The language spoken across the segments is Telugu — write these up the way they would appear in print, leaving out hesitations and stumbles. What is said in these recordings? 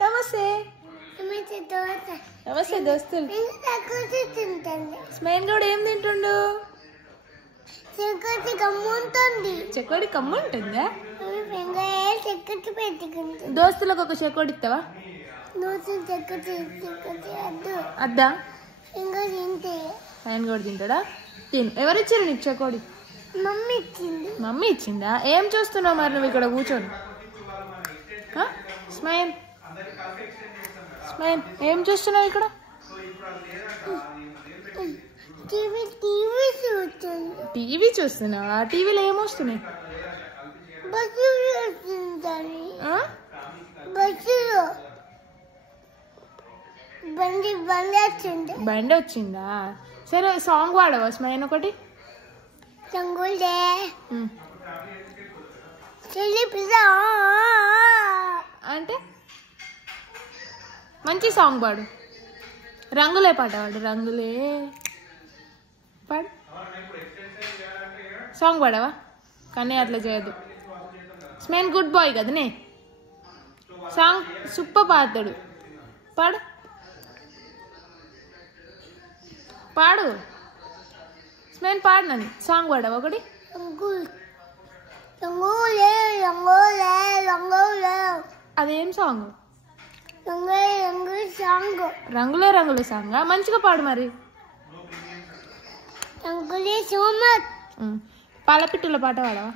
నమస్తే నమస్తే దోస్తులు. స్మైల్ కూడా ఏం తింటుండు? చెకోడి కమ్ము ఉంటుందా? దోస్తులకు ఒక చెకోడి ఇస్తావా? అద్దా ఆయన కూడా తింటాడా? తిను. ఎవరిచ్చారు నీకు చెకోడి? మమ్మీ ఇచ్చిందా? ఏం చూస్తున్నావు మరి నువ్వు ఇక్కడ కూర్చొని? స్మైల్ స్మైల్ ఏం చూస్తున్నావు ఇక్కడ? టీవీ చూస్తున్నావా? టీవీలో ఏమొస్తున్నాయి? బండి వచ్చిందా? సరే సాంగ్ పాడవా స్మైల్ ఒకటి? అంటే మంచి సాంగ్ పాడు. రంగులే పాట పాడు. రంగులే పాడు. సాంగ్ పాడవా? కానీ అట్లా చేయద్దు. స్మైల్ గుడ్ బాయ్ కదనే. సాంగ్ సూపర్ పాడతాడు. పాడు పాడు. స్మైల్ పాడు. నన్ను సాంగ్ పాడవా ఒకటి? అదేం సాంగ్? రంగులే రంగులు సాంగ్. మంచిగా పాడు మరి. పాలపిట్టుల పాట పాడవా?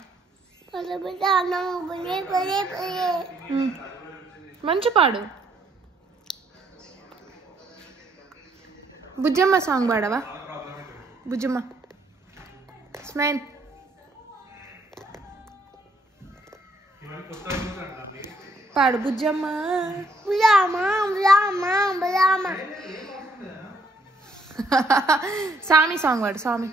మంచి పాడు. బుజ్జమ్మ సాంగ్ పాడవా? బుజ్జమ్మ స్మైల్. పాడు బుజ్జమ్మ. స్వామి సాంగ్ పాడు. స్వామి